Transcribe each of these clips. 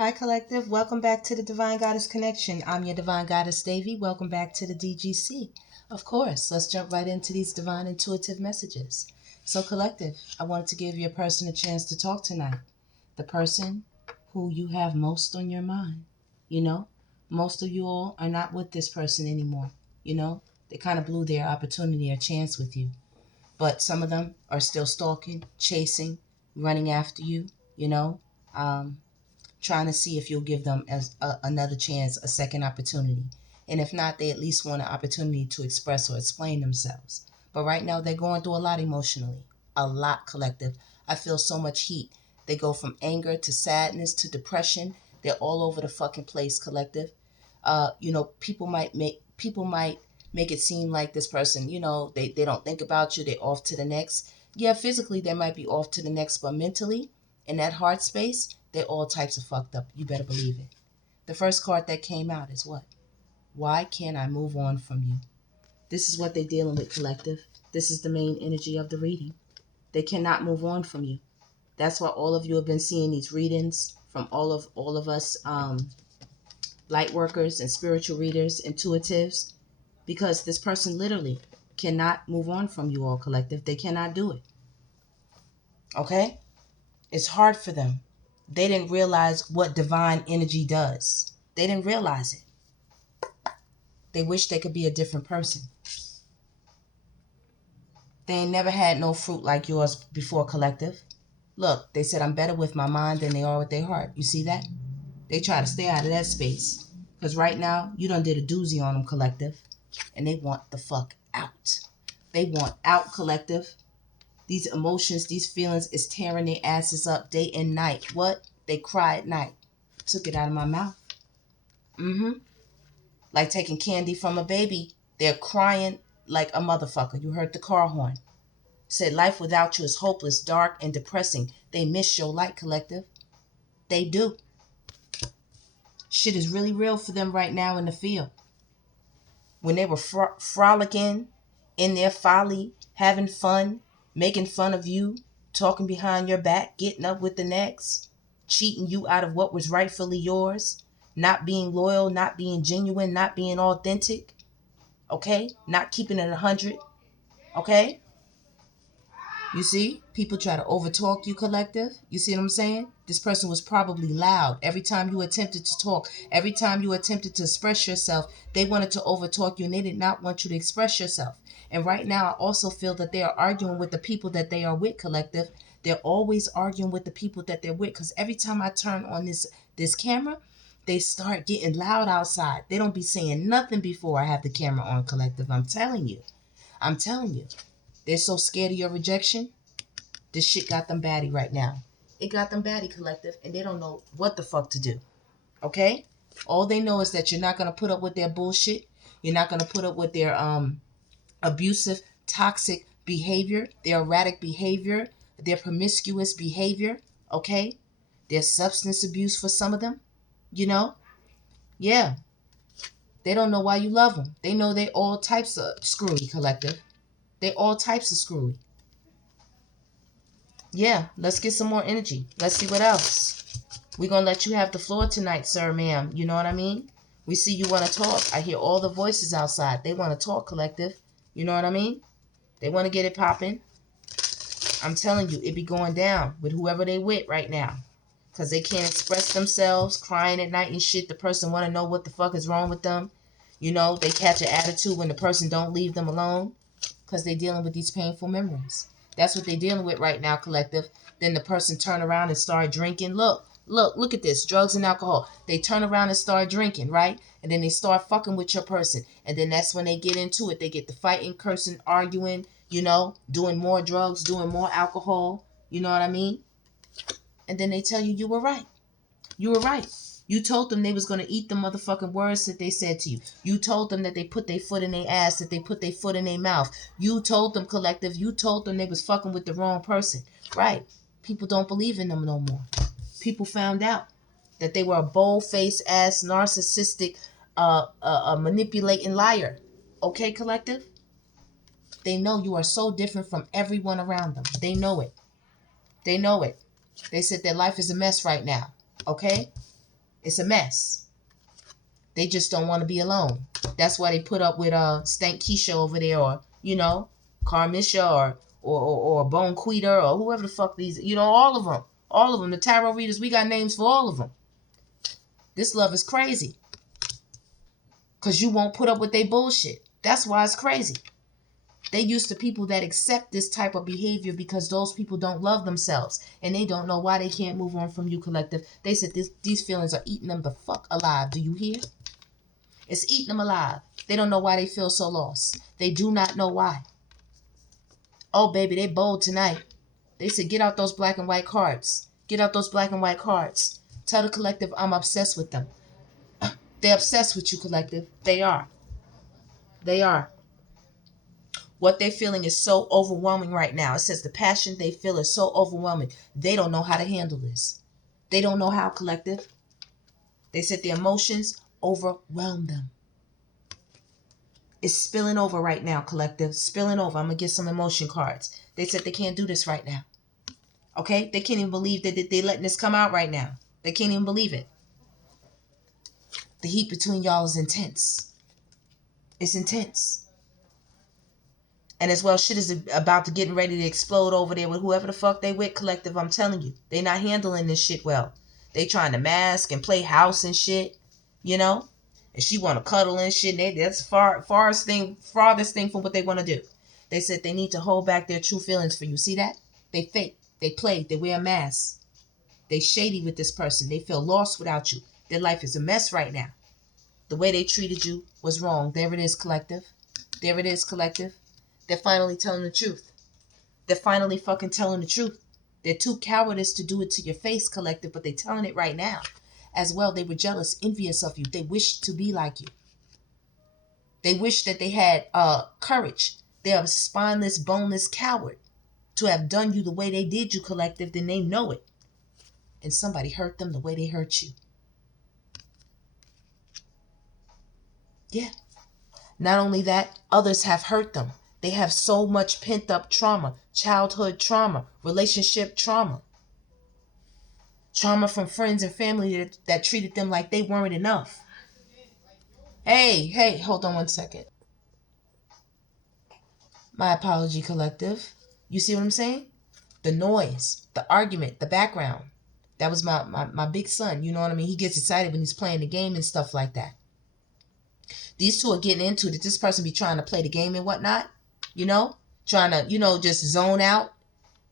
Hi, Collective. Welcome back to the Divine Goddess Connection. I'm your Divine Goddess, Davy. Welcome back to the DGC. Of course, let's jump right into these divine intuitive messages. So, Collective, I wanted to give your person a chance to talk tonight. The person who you have most on your mind. You know, most of you all are not with this person anymore. You know, they kind of blew their opportunity or chance with you. But some of them are still stalking, chasing, running after you, you know. Trying to see if you'll give them another chance, a second opportunity. And if not, they at least want an opportunity to express or explain themselves. But right now, they're going through a lot emotionally. A lot, Collective. I feel so much heat. They go from anger to sadness to depression. They're all over the fucking place, Collective. People might make it seem like this person, they don't think about you. They're off to the next. Yeah, physically, they might be off to the next, but mentally, in that heart space, they're all types of fucked up. You better believe it. The first card that came out is what? Why can't I move on from you? This is what they're dealing with, Collective. This is the main energy of the reading. They cannot move on from you. That's why all of you have been seeing these readings from all of us light workers and spiritual readers, intuitives, because this person literally cannot move on from you all, Collective. They cannot do it. Okay? It's hard for them. They didn't realize what divine energy does. They didn't realize it. They wish they could be a different person. They ain't never had no fruit like yours before, Collective. Look, they said I'm better with my mind than they are with their heart. You see that? They try to stay out of that space. Because right now, you done did a doozy on them, Collective. And they want the fuck out. They want out, Collective. These emotions, these feelings is tearing their asses up day and night. What? They cry at night. Took it out of my mouth. Like taking candy from a baby. They're crying like a motherfucker. You heard the car horn. Said life without you is hopeless, dark, and depressing. They miss your light, Collective. They do. Shit is really real for them right now in the field. When they were frolicking in their folly, having fun, making fun of you, talking behind your back, getting up with the next, cheating you out of what was rightfully yours, not being loyal, not being genuine, not being authentic, okay? Not keeping it 100, okay? You see, people try to overtalk you, Collective. You see what I'm saying? This person was probably loud. Every time you attempted to talk, every time you attempted to express yourself, they wanted to overtalk you and they did not want you to express yourself. And right now, I also feel that they are arguing with the people that they are with, Collective. They're always arguing with the people that they're with, because every time I turn on this camera, they start getting loud outside. They don't be saying nothing before I have the camera on, Collective. I'm telling you. I'm telling you. They're so scared of your rejection. This shit got them batty right now. It got them batty, Collective, and they don't know what the fuck to do. Okay? All they know is that you're not going to put up with their bullshit. You're not going to put up with their abusive, toxic behavior, their erratic behavior, their promiscuous behavior. Okay? Their substance abuse for some of them. You know? Yeah. They don't know why you love them. They know they all types of screwy, Collective. They all types of screwy. Yeah, let's get some more energy. Let's see what else. We're going to let you have the floor tonight, sir, ma'am. You know what I mean? We see you want to talk. I hear all the voices outside. They want to talk, Collective. You know what I mean? They want to get it popping. I'm telling you, it be going down with whoever they with right now. Because they can't express themselves, crying at night and shit. The person want to know what the fuck is wrong with them. You know, they catch an attitude when the person don't leave them alone. Because they're dealing with these painful memories. That's what they're dealing with right now, Collective. Then the person turn around and start drinking. Look at this. Drugs and alcohol. They turn around and start drinking, right? And then they start fucking with your person. And then that's when they get into it. They get to fighting, cursing, arguing, doing more drugs, doing more alcohol. You know what I mean? And then they tell you you were right. You were right. You told them they was going to eat the motherfucking words that they said to you. You told them that they put their foot in their ass, that they put their foot in their mouth. You told them, Collective, you told them they was fucking with the wrong person. Right. People don't believe in them no more. People found out that they were a bold-faced ass, narcissistic, manipulating liar. Okay, Collective? They know you are so different from everyone around them. They know it. They know it. They said their life is a mess right now. Okay? It's a mess. They just don't want to be alone. That's why they put up with Stank Keisha over there, or Carmisha, or Bone Queeter, or whoever the fuck these, all of them. The tarot readers, we got names for all of them. This love is crazy, cause you won't put up with their bullshit. That's why it's crazy. They used to people that accept this type of behavior because those people don't love themselves and they don't know why they can't move on from you, collective. They said these feelings are eating them the fuck alive. Do you hear? It's eating them alive. They don't know why they feel so lost. They do not know why. Oh, baby, they bold tonight. They said, get out those black and white cards. Get out those black and white cards. Tell the collective I'm obsessed with them. They're obsessed with you, collective. They are. They are. What they're feeling is so overwhelming right now. It says the passion they feel is so overwhelming. They don't know how to handle this. They don't know how, collective. They said the emotions overwhelm them. It's spilling over right now, collective. Spilling over. I'm going to get some emotion cards. They said they can't do this right now. Okay? They can't even believe that they're letting this come out right now. They can't even believe it. The heat between y'all is intense. It's intense. And as well, shit is about to getting ready to explode over there with whoever the fuck they with, collective. I'm telling you. They not handling this shit well. They trying to mask and play house and shit. And she want to cuddle and shit. And that's farthest thing from what they want to do. They said they need to hold back their true feelings for you. See that? They fake. They play. They wear a mask. They shady with this person. They feel lost without you. Their life is a mess right now. The way they treated you was wrong. There it is, collective. There it is, collective. They're finally telling the truth. They're finally fucking telling the truth. They're too cowardice to do it to your face, collective, but they're telling it right now. As well, they were jealous, envious of you. They wished to be like you. They wish that they had courage. They're a spineless, boneless coward to have done you the way they did you, collective. Then they know it. And somebody hurt them the way they hurt you. Yeah. Not only that, others have hurt them. They have so much pent-up trauma, childhood trauma, relationship trauma. Trauma from friends and family that treated them like they weren't enough. Hey, hold on one second. My apology, collective. You see what I'm saying? The noise, the argument, the background. That was my big son. You know what I mean? He gets excited when he's playing the game and stuff like that. These two are getting into it. This person be trying to play the game and whatnot. Trying to, just zone out.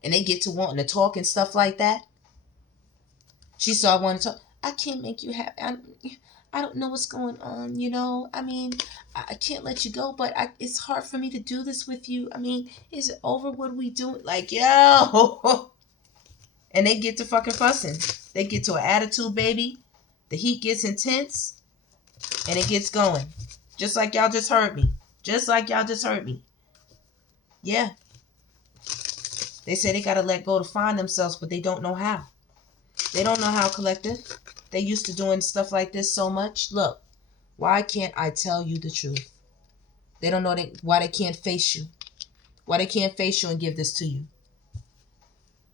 And they get to wanting to talk and stuff like that. She started wanting to talk. I can't make you happy. I don't know what's going on, I mean, I can't let you go, but it's hard for me to do this with you. I mean, is it over? What are we doing? Like, yo. And they get to fucking fussing. They get to an attitude, baby. The heat gets intense. And it gets going. Just like y'all just heard me. Yeah. They say they got to let go to find themselves, but they don't know how. They don't know how, collective. They used to doing stuff like this so much. Look, why can't I tell you the truth? They don't know why they can't face you. Why they can't face you and give this to you.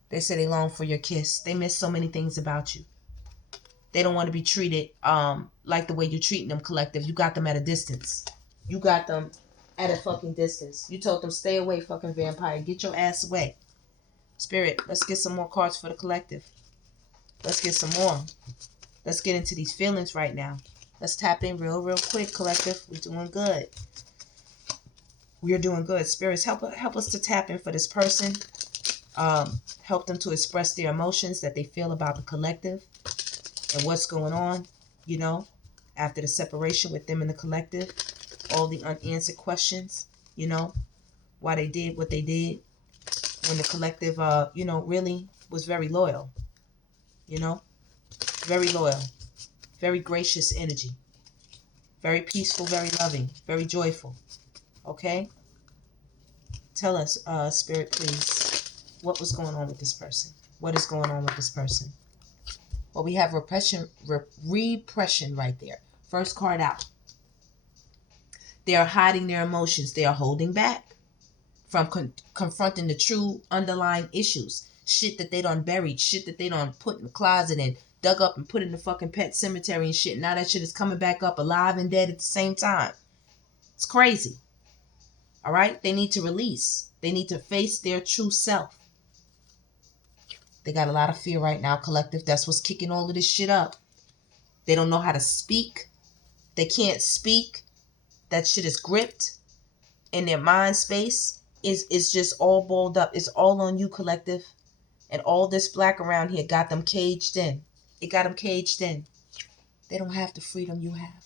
They say they long for your kiss. They miss so many things about you. They don't want to be treated like the way you're treating them, collective. You got them at a distance. You got them at a fucking distance. You told them, stay away, fucking vampire. Get your ass away. Spirit, let's get some more cards for the collective. Let's get some more. Let's get into these feelings right now. Let's tap in real quick, collective. We're doing good. We're doing good. Spirits, help us to tap in for this person. Help them to express their emotions that they feel about the collective and what's going on, after the separation with them and the collective. All the unanswered questions, why they did what they did when the collective, really was very loyal, very loyal, very gracious energy, very peaceful, very loving, very joyful. Okay? Tell us, Spirit, please, what was going on with this person? What is going on with this person? Well, we have repression right there. First card out. They are hiding their emotions. They are holding back from confronting the true underlying issues. Shit that they done buried. Shit that they done put in the closet and dug up and put in the fucking pet cemetery and shit. Now that shit is coming back up alive and dead at the same time. It's crazy. All right? They need to release. They need to face their true self. They got a lot of fear right now, collective. That's what's kicking all of this shit up. They don't know how to speak. They can't speak. That shit is gripped in their mind space. It's just all balled up. It's all on you, collective. And all this black around here got them caged in. It got them caged in. They don't have the freedom you have.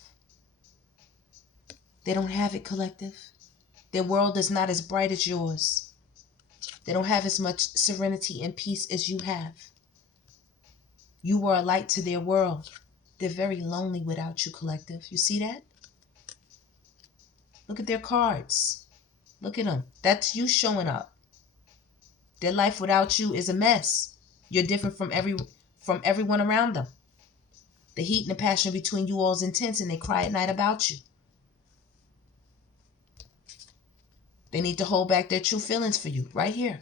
They don't have it, collective. Their world is not as bright as yours. They don't have as much serenity and peace as you have. You were a light to their world. They're very lonely without you, collective. You see that? Look at their cards. Look at them. That's you showing up. Their life without you is a mess. You're different from everyone around them. The heat and the passion between you all is intense, and they cry at night about you. They need to hold back their true feelings for you right here.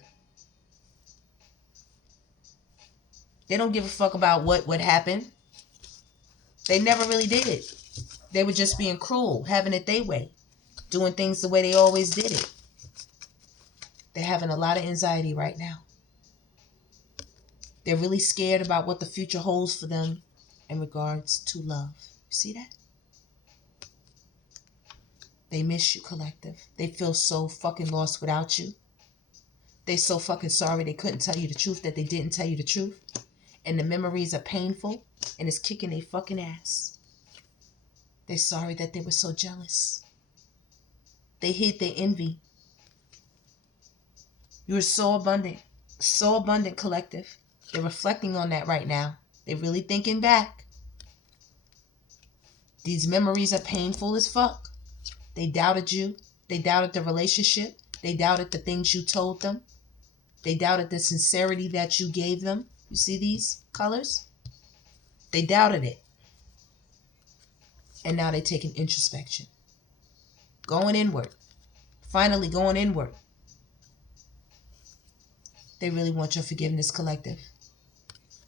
They don't give a fuck about what happened. They never really did. They were just being cruel, having it their way, doing things the way they always did it. They're having a lot of anxiety right now. They're really scared about what the future holds for them in regards to love. You see that? They miss you, collective. They feel so fucking lost without you. They're so fucking sorry they couldn't tell you the truth, that they didn't tell you the truth. And the memories are painful, and it's kicking their fucking ass. They're sorry that they were so jealous. They hid their envy. You were so abundant, collective. They're reflecting on that right now. They're really thinking back. These memories are painful as fuck. They doubted you. They doubted the relationship. They doubted the things you told them. They doubted the sincerity that you gave them. You see these colors? They doubted it. And now they're taking introspection. Going inward. Finally going inward. They really want your forgiveness, collective.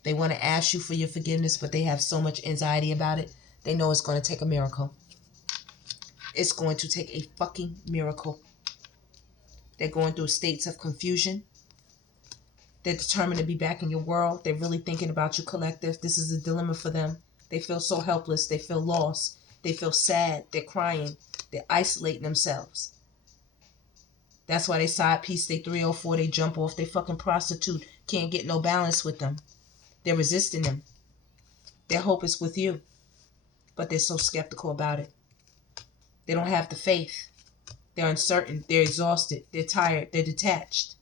They want to ask you for your forgiveness, but they have so much anxiety about it. They know it's going to take a miracle. It's going to take a fucking miracle. They're going through states of confusion. They're determined to be back in your world. They're really thinking about you, collective. This is a dilemma for them. They feel so helpless. They feel lost. They feel sad. They're crying. They're isolating themselves. That's why they side piece, they 304, they jump off, they fucking prostitute. Can't get no balance with them. They're resisting them. Their hope is with you. But they're so skeptical about it. They don't have the faith. They're uncertain. They're exhausted. They're tired. They're detached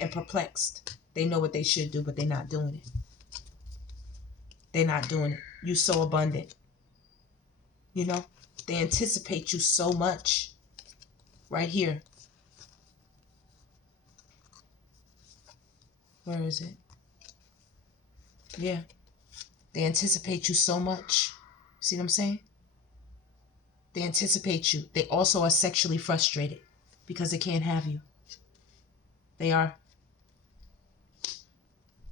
and perplexed. They know what they should do, but they're not doing it. They're not doing it. You're so abundant. You know, they anticipate you so much. Right here. Where is it? Yeah. They anticipate you so much. See what I'm saying? They anticipate you. They also are sexually frustrated because they can't have you. They are.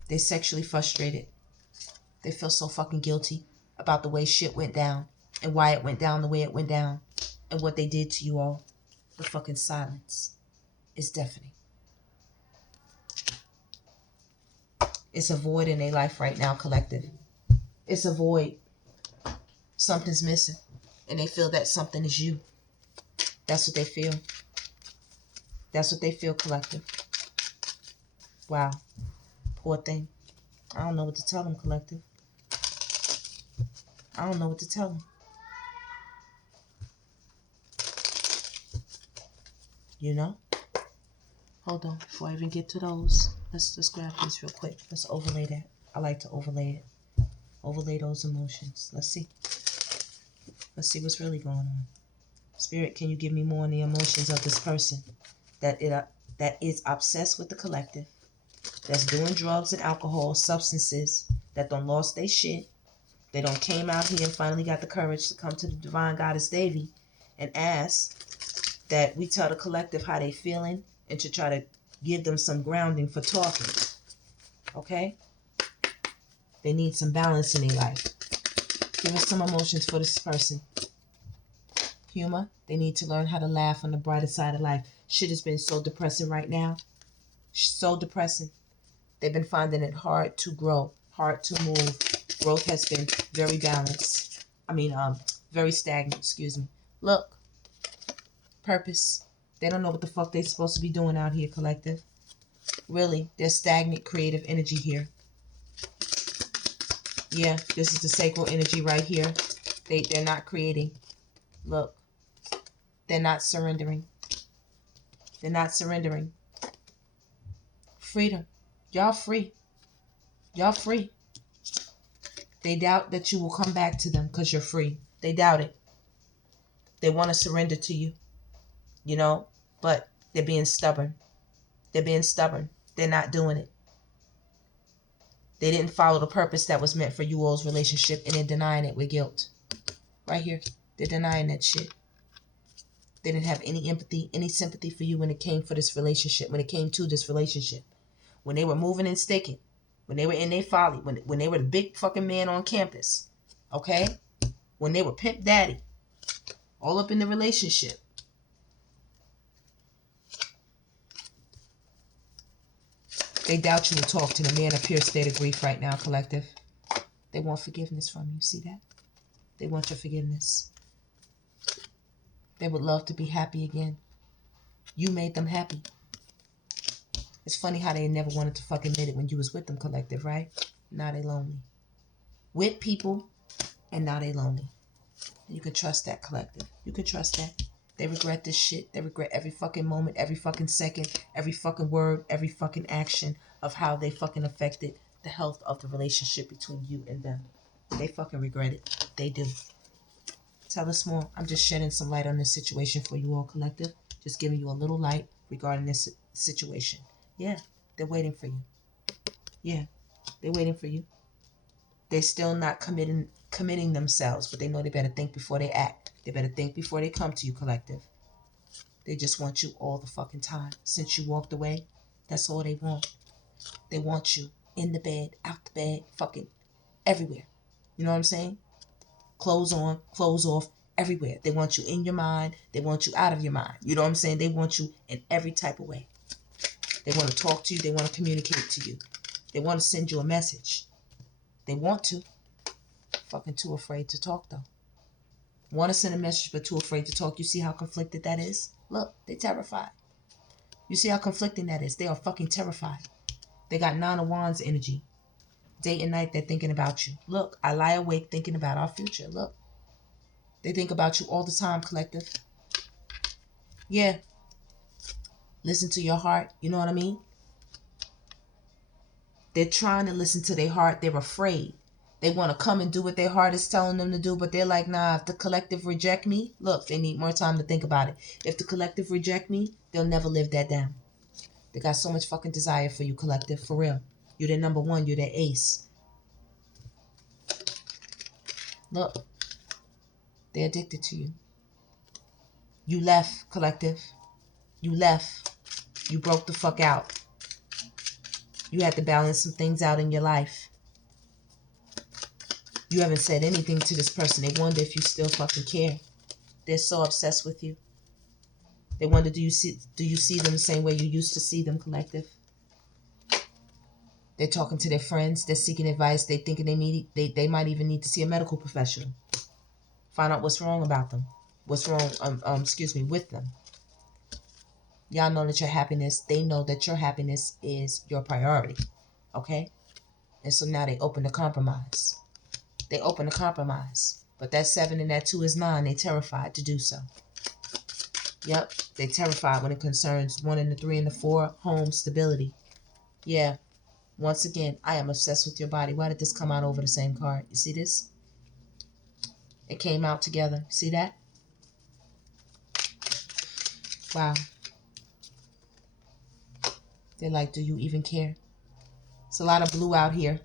They're sexually frustrated. They feel so fucking guilty about the way shit went down and why it went down the way it went down and what they did to you all. The fucking silence is deafening. It's a void in their life right now, collective. It's a void. Something's missing. And they feel that something is you. That's what they feel. That's what they feel, collective. Wow. Poor thing. I don't know what to tell them, collective. I don't know what to tell them. You know? Hold on. Before I even get to those, let's grab this real quick. Let's overlay that. I like to overlay it. Overlay those emotions. Let's see. Let's see what's really going on. Spirit, can you give me more on the emotions of this person that is obsessed with the collective, that's doing drugs and alcohol, substances, that done lost their shit, they done came out here and finally got the courage to come to the divine goddess DEVI and ask that we tell the collective how they feeling and to try to give them some grounding for talking. Okay? They need some balance in their life. Give us some emotions for this person. Humor. They need to learn how to laugh on the brighter side of life. Shit has been so depressing right now. So depressing. They've been finding it hard to grow, hard to move. Growth has been very balanced. Very stagnant, excuse me. Look. Purpose. They don't know what the fuck they're supposed to be doing out here, collective. Really, there's stagnant creative energy here. Yeah, this is the sacral energy right here. They're not creating. Look. They're not surrendering. They're not surrendering. Freedom. Y'all free. Y'all free. They doubt that you will come back to them because you're free. They doubt it. They want to surrender to you. You know, but they're being stubborn. They're being stubborn. They're not doing it. They didn't follow the purpose that was meant for you all's relationship, and they're denying it with guilt. Right here. They're denying that shit. They didn't have any empathy, any sympathy for you when it came for this relationship, when it came to this relationship. When they were moving and staking, when they were in their folly, when they were the big fucking man on campus, okay? When they were pimp daddy, all up in the relationship. They doubt you will talk to them. They're in a pure state of grief right now, collective. They want forgiveness from you. See that? They want your forgiveness. They would love to be happy again. You made them happy. It's funny how they never wanted to fucking admit it when you was with them, collective, right? Now they lonely. With people, and now they lonely. You can trust that, collective. You can trust that. They regret this shit. They regret every fucking moment, every fucking second, every fucking word, every fucking action of how they fucking affected the health of the relationship between you and them. They fucking regret it. They do. Tell us more. I'm just shedding some light on this situation for you all, collective. Just giving you a little light regarding this situation. Yeah, they're waiting for you. Yeah, they're waiting for you. They're still not committing themselves, but they know they better think before they act. They better think before they come to you, collective. They just want you all the fucking time. Since you walked away, that's all they want. They want you in the bed, out the bed, fucking everywhere. You know what I'm saying? Clothes on, clothes off, everywhere. They want you in your mind. They want you out of your mind. You know what I'm saying? They want you in every type of way. They want to talk to you. They want to communicate to you. They want to send you a message. They want to. Fucking too afraid to talk, though. Want to send a message, but too afraid to talk. You see how conflicted that is? Look, they're terrified. You see how conflicting that is? They are fucking terrified. They got Nine of Wands energy. Day and night, they're thinking about you. Look, I lie awake thinking about our future. Look. They think about you all the time, collective. Yeah. Listen to your heart. You know what I mean? They're trying to listen to their heart. They're afraid. They want to come and do what their heart is telling them to do, but they're like, nah, if the collective reject me, look, they need more time to think about it. If the collective reject me, they'll never live that down. They got so much fucking desire for you, collective, for real. You're their number one. You're their ace. Look, they're addicted to you. You left, collective. You left. You broke the fuck out. You had to balance some things out in your life. You haven't said anything to this person. They wonder if you still fucking care. They're so obsessed with you. They wonder, do you see them the same way you used to see them, collective? They're talking to their friends. They're seeking advice. They thinking they might even need to see a medical professional. Find out what's wrong about them. What's wrong, with them. Y'all know that your happiness, they know that your happiness is your priority. Okay? And so now they open to compromise. They open to compromise. But that 7 and that 2 is 9. They're terrified to do so. Yep. They're terrified when it concerns 1 and the 3 and the 4, home, stability. Yeah. Once again, I am obsessed with your body. Why did this come out over the same card? You see this? It came out together. See that? Wow. They're like, do you even care? It's a lot of blue out here.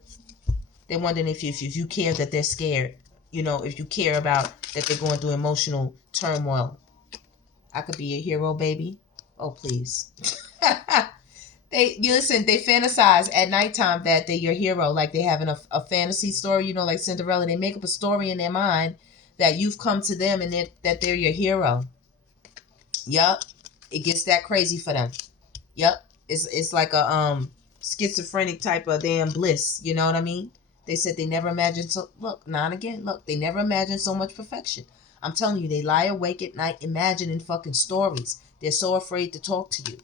They're wondering if you care that they're scared. You know, if you care about that they're going through emotional turmoil. I could be a hero, baby. Oh, please. You listen, they fantasize at nighttime that they're your hero, like they having a fantasy story, you know, like Cinderella. They make up a story in their mind that you've come to them and that they're your hero. Yup. It gets that crazy for them. Yup. It's like a schizophrenic type of damn bliss, you know what I mean? They said they never imagined so look, now and again, look, they never imagined so much perfection. I'm telling you, they lie awake at night imagining fucking stories. They're so afraid to talk to you.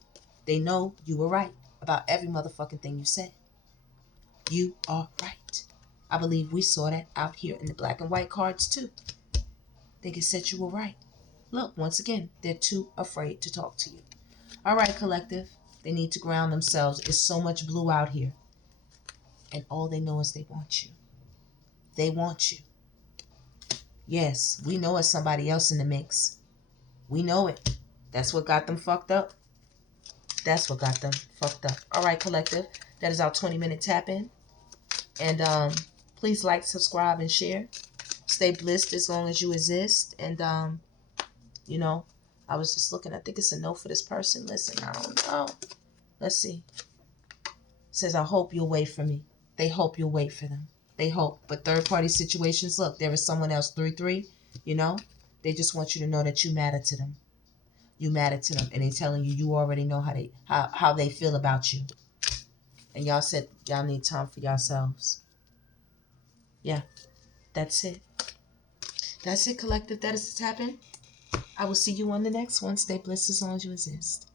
They know you were right about every motherfucking thing you said. You are right. I believe we saw that out here in the black and white cards too. They can set you were right. Look, once again, they're too afraid to talk to you. All right, collective. They need to ground themselves. It's so much blue out here. And all they know is they want you. They want you. Yes, we know it's somebody else in the mix. We know it. That's what got them fucked up. That's what got them fucked up. All right, collective. That is our 20-minute tap-in. And please like, subscribe, and share. Stay blissed as long as you exist. And, you know, I was just looking. I think it's a no for this person. Listen, I don't know. Let's see. It says, I hope you'll wait for me. They hope you'll wait for them. They hope. But third-party situations, look, there is someone else, 3-3, you know. They just want you to know that you matter to them. You matter to them. And they telling you you already know how they feel about you. And y'all said y'all need time for yourselves. Yeah, that's it. That's it, collective. That is the tap in. I will see you on the next one. Stay blessed as long as you exist.